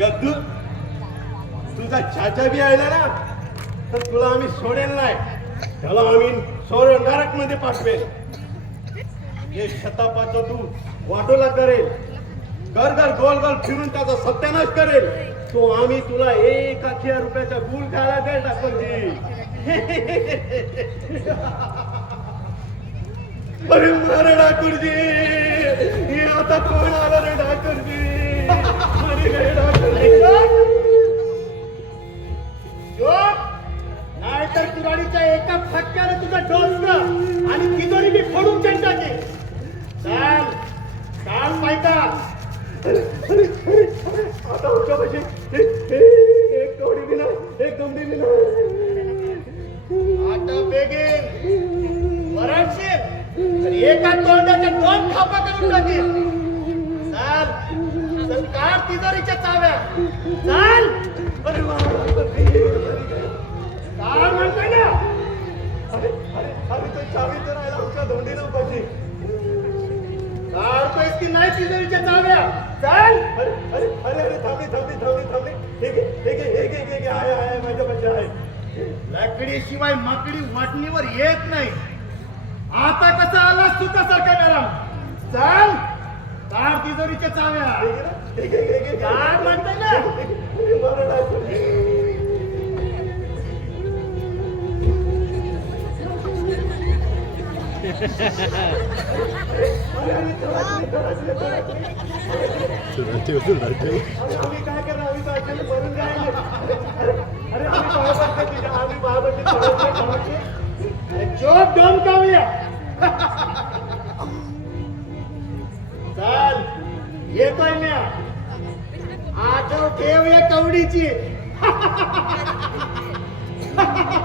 गद्दू तुझा चाचा बी आयला ना तर तुला आम्ही सोडेल नाही. त्याला आम्ही सौर नरकमध्ये पाठवेल. हे शतापाचं तू वाटोला करेल घर घर गोल गोल फिरून त्याचा सत्यानाश करेल तो आम्ही तुला एक अख्या रुपयाचा गुल खायला दे टाकून अरे मारे डाकूरजी आता कोण आला रे डाकरजी अरे रे डाकूरजी नाहीतर कुराडीच्या एका फटक्याने तुझा डोसलं आणि तिजोरी मी फोडून देऊन टाके चाल चाल पायका आता उठा पाहिजे एक कवडी बी एक गमडी बी आता बेगीन वराडशील एका तोंडाच्या दोन खापा करून टाकेल. चाल. चल काढ तिजोरीच्या चाव्या. चाल. अरे वा काय ना. अरे अरे अरे तो चावी तर आहे आमच्या धोंडीनं पाहिजे काढतोय की नाही तिजोरीच्या चाव्या? चाल. अरे अरे अरे अरे थांबली थांबली थांबली थांबली. हे घे हे घे हे घे हे घे. आहे आहे माझ्या पाशी आहे. माकडी वाटणीवर येत नाही. आता कसा आला सुतासारखा मॅडम चाल. तिजोरीच्या चाव्या. काय म्हणताय ना? आम्ही काय आम्ही मरून जायले अरे आम्ही बाबाचे तिथे आम्ही अरे चोप दोन कावल्या येतोय मी आठव ठेव या कवडीची.